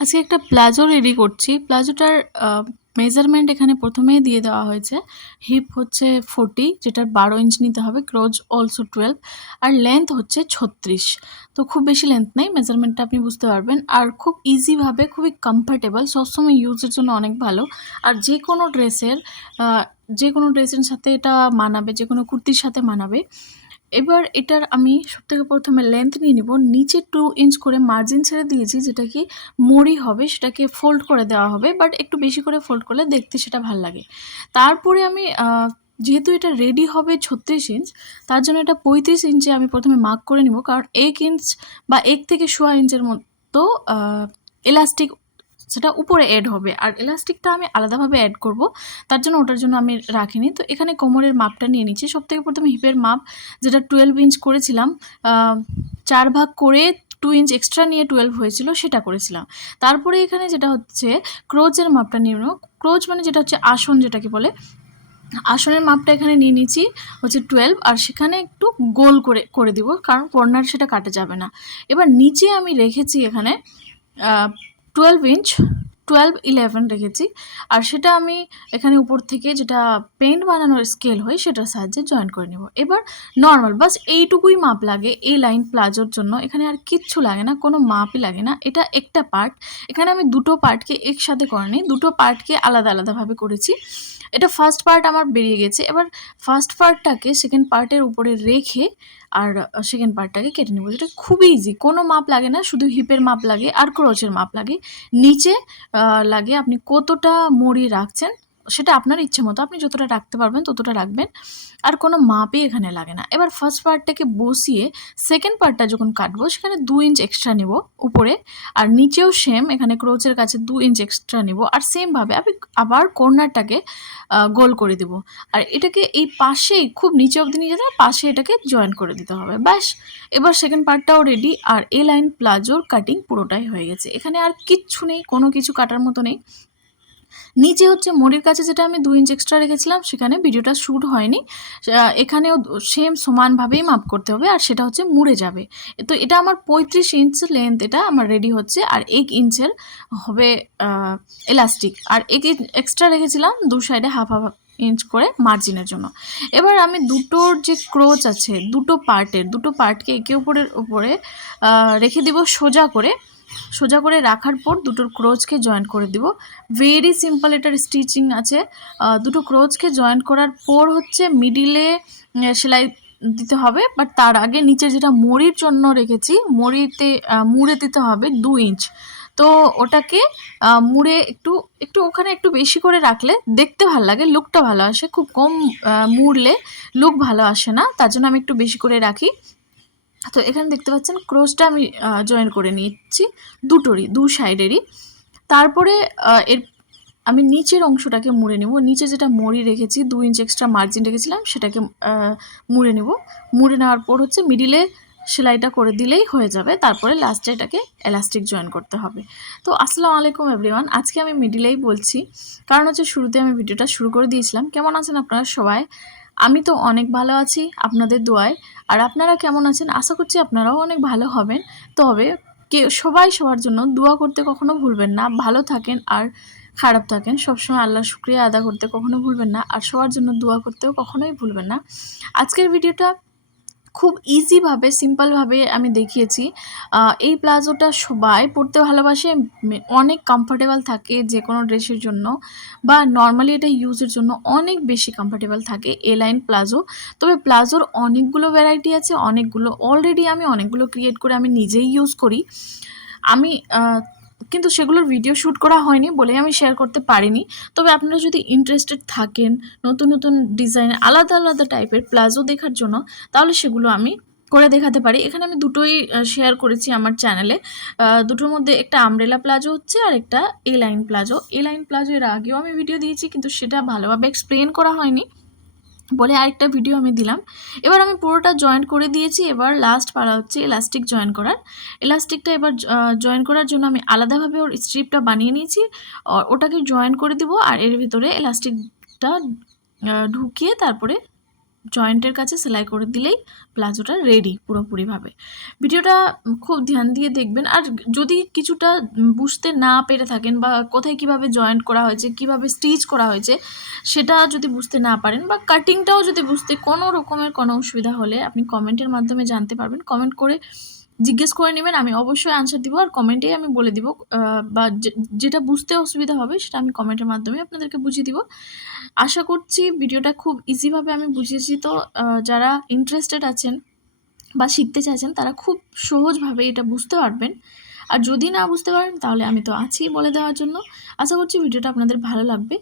আজকে একটা palazzo ready করছি। প্লাজোটার মেজারমেন্ট এখানে প্রথমেই দিয়ে দেওয়া হয়েছে। হিপ হচ্ছে 40, যেটার 12 ইঞ্চ নিতে হবে, ক্রোচ অলসো 12, আর লেন্থ হচ্ছে 36। তো খুব বেশি লেন্থ নেই, মেজারমেন্টটা আপনি বুঝতে পারবেন। আর খুব ইজিভাবে, খুবই কমফর্টেবল, সবসময় ইউজের জন্য অনেক ভালো। আর যে কোনো ড্রেসের সাথে এটা মানাবে, যে কোনো কুর্তির সাথে মানাবে। এবার এটার আমি সবথেকে প্রথমে লেন্থ নিয়ে নিব। নিচে 2 ইঞ্চ করে মার্জিন ছেড়ে দিয়েছি, যেটা কি মুড়ি হবে, সেটাকে ফোল্ড করে দেওয়া হবে, বাট একটু বেশি করে ফোল্ড করলে দেখতে সেটা ভাল লাগে। তারপরে আমি যেহেতু এটা রেডি হবে 36 ইঞ্চ, তার জন্য এটা 35 ইঞ্চে আমি প্রথমে মার্ক করে নিব, কারণ 1 ইঞ্চ বা 1 থেকে সোয়া ইঞ্চের মতো এলাস্টিক সেটা উপরে অ্যাড হবে, আর এলাস্টিকটা আমি আলাদাভাবে অ্যাড করব, তার জন্য ওটার জন্য আমি রাখিনি। তো এখানে কোমরের মাপটা নিয়ে নিচ্ছি। সবথেকে প্রথমে হিপের মাপ, যেটা 12 ইঞ্চ করেছিলাম, 4 ভাগ করে 2 ইঞ্চ এক্সট্রা নিয়ে 12 হয়েছিল, সেটা করেছিলাম। তারপরে এখানে যেটা হচ্ছে ক্রোচের মাপটা নিয়ে নেব। ক্রোচ মানে যেটা হচ্ছে আসন, যেটাকে বলে, আসনের মাপটা এখানে নিয়ে নিচ্ছি হচ্ছে 12, আর সেখানে একটু গোল করে করে দিব, কারণ কর্নার সেটা কাটা যাবে না। এবার নিচে আমি রেখেছি এখানে 12 ইঞ্চ, 12-11 রেখেছি, আর সেটা আমি এখানে উপর থেকে যেটা পেন্ট বানানোর স্কেল হয় সেটার সাহায্যে জয়েন করে নেব। এবার নর্মাল বাস এইটুকুই মাপ লাগে এই লাইন প্লাজোর জন্য, এখানে আর কিচ্ছু লাগে না, কোনো মাপই লাগে না। এটা একটা পার্ট, এখানে আমি দুটো পার্টকে একসাথে করিনি, দুটো পার্টকে আলাদা আলাদাভাবে করেছি। এটা ফার্স্ট পার্ট আমার বেরিয়ে গেছে। এবার ফার্স্ট পার্টটাকে সেকেন্ড পার্টের উপরে রেখে আর সেকেন্ড পার্টটাকে কেটে নেব। যেটা খুবই ইজি, কোনো মাপ লাগে না, শুধু হিপের মাপ লাগে আর ক্রোচের মাপ লাগে। নিচে লাগে আপনি কতটা মুড়ি রাখছেন, সেটা আপনার ইচ্ছে মতো, আপনি যতটা রাখতে পারবেন ততটা রাখবেন, আর কোনো মাপই এখানে লাগে না। এবার ফার্স্ট পার্টটাকে বসিয়ে সেকেন্ড পার্টটা যখন কাটবো, সেখানে 2 ইঞ্চ এক্সট্রা নেব উপরে, আর নিচেও সেম, এখানে ক্রোচের কাছে 2 ইঞ্চ এক্সট্রা নেব, আর সেমভাবে আমি আবার কর্নারটাকে গোল করে দেব। আর এটাকে এই পাশেই, খুব নিচে অবধি নিয়ে যেতে পাশে এটাকে জয়েন করে দিতে হবে, ব্যাস। এবার সেকেন্ড পার্টটাও রেডি, আর এ লাইন প্লাজোর কাটিং পুরোটাই হয়ে গেছে। এখানে আর কিচ্ছু নেই, কোনো কিছু কাটার মতো নেই। নিচে হচ্ছে মোড়ের কাছে যেটা আমি 2 ইঞ্চ এক্সট্রা রেখেছিলাম, সেখানে ভিডিওটা শ্যুট হয়নি, এখানেও সেম সমানভাবেই মাপ করতে হবে, আর সেটা হচ্ছে মুড়ে যাবে। তো এটা আমার 35 ইঞ্চ লেন্থ, এটা আমার রেডি হচ্ছে, আর 1 ইঞ্চের হবে এলাস্টিক, আর 1 ইঞ্চ এক্সট্রা রেখেছিলাম দু সাইডে হাফ হাফ ইঞ্চ করে মার্জিনের জন্য। এবার আমি দুটোর যে ক্রোচ আছে, দুটো পার্টকে একে উপরের উপরে রেখে দিব সোজা করে রাখার পর দুটোর ক্রোচকে জয়েন করে দিব। ভেরি সিম্পল এটার স্টিচিং আছে। দুটো ক্রোচকে জয়েন করার পর হচ্ছে মিডিলে সেলাই দিতে হবে, বাট তার আগে নিচে যেটা মুড়ির জন্য রেখেছি, মুড়ে দিতে হবে 2 ইঞ্চ। তো ওটাকে মুড়ে একটু একটু ওখানে একটু বেশি করে রাখলে দেখতে ভালো লাগে, লুকটা ভালো আসে। খুব কম মুড়লে লুক ভালো আসে না, তার জন্য আমি একটু বেশি করে রাখি। তো এখানে দেখতে পাচ্ছেন ক্রোচটা আমি জয়েন করে নিচ্ছি দু সাইডেরই। তারপরে এর আমি নিচের অংশটাকে মুড়ে নেব। নিচে যেটা মুড়ি রেখেছি, 2 ইঞ্চ এক্সট্রা মার্জিন রেখেছিলাম, সেটাকে মুড়ে নেব। মুড়ে নেওয়ার পর হচ্ছে মিডিলে সেলাইটা করে দিলেই হয়ে যাবে। তারপরে লাস্টে এটাকে এলাস্টিক জয়েন করতে হবে। তো আসসালামু আলাইকুম এভরিওয়ান, আজকে আমি মিডিলেই বলছি, কারণ হচ্ছে শুরুতে আমি ভিডিওটা শুরু করে দিয়েছিলাম। কেমন আছেন আপনারা সবাই? আমি তো অনেক ভালো আছি আপনাদের দোয়ায়। আর আপনারা কেমন আছেন? আশা করছি আপনারাও অনেক ভালো হবেন। তবে সবাই সবার জন্য দোয়া করতে কখনো ভুলবেন না। ভালো থাকেন আর খারাপ থাকেন, সবসময় আল্লাহর শুকরিয়া আদা করতে কখনো ভুলবেন না, আর সবার জন্য দোয়া করতেও কখনোই ভুলবেন না। আজকের ভিডিওটা খুব ইজিভাবে, সিম্পলভাবে আমি দেখিয়েছি। এই প্লাজোটা সবাই পরতে ভালোবাসে, অনেক কমফোর্টেবল থাকে যে কোনো ড্রেসের জন্য, বা নর্মালি এটা ইউজের জন্য অনেক বেশি কমফোর্টেবল থাকে এ লাইন প্লাজো। তবে প্লাজোর অনেকগুলো ভ্যারাইটি আছে, অলরেডি আমি অনেকগুলো ক্রিয়েট করে আমি নিজেই ইউজ করি। আমি কিন্তু সেগুলোর ভিডিও শ্যুট করা হয়নি বলে আমি শেয়ার করতে পারিনি। তবে আপনারা যদি ইন্টারেস্টেড থাকেন নতুন নতুন ডিজাইনের আলাদা আলাদা টাইপের প্লাজো দেখার জন্য, তাহলে সেগুলো আমি করে দেখাতে পারি। এখানে আমি দুটোই শেয়ার করেছি আমার চ্যানেলে। দুটোর মধ্যে একটা আমব্রেলা প্লাজো হচ্ছে, আর একটা এ লাইন প্লাজো এর আগেও আমি ভিডিও দিয়েছি, কিন্তু সেটা ভালোভাবে এক্সপ্লেন করা হয়নি বলে আরেকটা ভিডিও আমি দিলাম। এবার আমি পুরোটা জয়েন করে দিয়েছি। এবার লাস্ট পারা হচ্ছে এলাস্টিক জয়েন করার। এলাস্টিকটা এবার জয়েন করার জন্য আমি আলাদাভাবে ওর স্ট্রিপটা বানিয়ে নিয়েছি, ওটাকে জয়েন করে দিব, আর এর ভিতরে এলাস্টিকটা ঢুকিয়ে তারপরে জয়েন্টের কাছে সেলাই করে দিলেই প্লাজোটা রেডি পুরোপুরিভাবে। ভিডিওটা খুব ধ্যান দিয়ে দেখবেন। আর যদি কিছুটা বুঝতে না পেরে থাকেন বা কোথায় কিভাবে জয়েন্ট করা হয়েছে, কিভাবে স্টিচ করা হয়েছে সেটা যদি বুঝতে না পারেন, বা কাটিংটাও যদি বুঝতে কোনো রকমের কোনো অসুবিধা হলে আপনি কমেন্টের মাধ্যমে জানতে পারবেন। কমেন্ট করে জিজ্ঞেস করে নেবেন, আমি অবশ্যই আনসার দিব। আর কমেন্টেই আমি বলে দিব, বা যেটা বুঝতে অসুবিধা হবে সেটা আমি কমেন্টের মাধ্যমে আপনাদেরকে বুঝিয়ে দিব। আশা করছি ভিডিওটা খুব ইজিভাবে আমি বুঝিয়েছি। তো যারা ইন্টারেস্টেড আছেন বা শিখতে চাইছেন তারা খুব সহজভাবে এটা বুঝতে পারবেন। আর যদি না বুঝতে পারেন তাহলে আমি তো আছি বলে দেওয়ার জন্য। আশা করছি ভিডিওটা আপনাদের ভালো লাগবে।